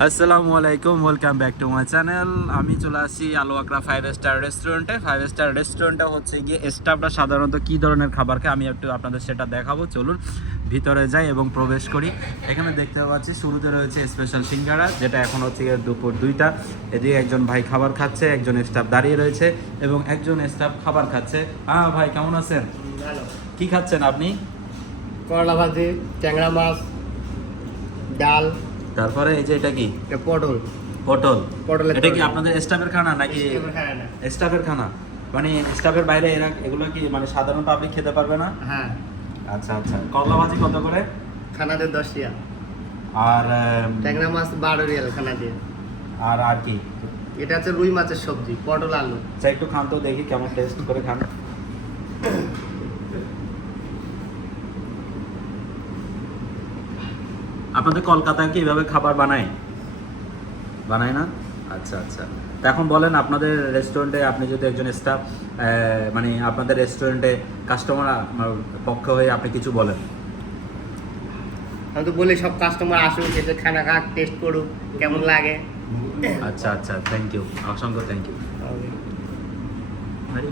আসসালামু আলাইকুম welcome back to my channel আমি চলে আসি আলো আকরা ফাইভ স্টার রেস্টুরেন্টে ফাইভ স্টার রেস্টুরেন্টটা হচ্ছে গিয়ে স্টাফরা সাধারণত কী ধরনের খাবার খায় আমি একটু আপনাদের সেটা দেখাবো। চলুন ভিতরে যাই এবং প্রবেশ করি। এখানে দেখতে পাচ্ছি শুরুতে রয়েছে স্পেশাল সিঙ্গারা যেটা এখন হচ্ছে গিয়ে দুপুর দুইটা। এদিকে একজন ভাই খাবার খাচ্ছে একজন স্টাফ দাঁড়িয়ে রয়েছে এবং একজন স্টাফ খাবার খাচ্ছে। হ্যাঁ ভাই কেমন আছেন? কি খাচ্ছেন আপনি? করলা ভাজি ট্যাংরা মাছ ডাল। তারপরে এই যে এটা কি? পটল। পটল। পটল এটা কি আপনাদের স্টাফের খানা নাকি স্টাফের খানা? মানে স্টাফের বাইরে এরা এগুলো কি মানে সাধারণ পাবলিক খেতে পারবে না? হ্যাঁ। আচ্ছা আচ্ছা। করলা ভাজি কত করে? খানাতে দশ রিয়াল। আর ট্যাংরা মাছ বারো রিয়াল খানা দিয়ে আর আর কি? এটা হচ্ছে রুই মাছের সবজি পটল আলু। আচ্ছা একটু খান তো দেখি কেমন টেস্ট করে খান। আপনাদের কলকাতায় কি এভাবে খাবার বানায়? বানায় না? আচ্ছা আচ্ছা। তা এখন বলেন আপনাদের রেস্টুরেন্টে আপনি যদি একজন স্টাফ মানে আপনাদের রেস্টুরেন্টে কাস্টমার পক্ষ হয়ে আপনি কিছু বলেন। আমি তো বলি সব কাস্টমার আসুক এসে খানা খাক টেস্ট করুক কেমন লাগে। আচ্ছা আচ্ছা। থ্যাংক ইউ অসংখ্য থ্যাংক ইউ আরে।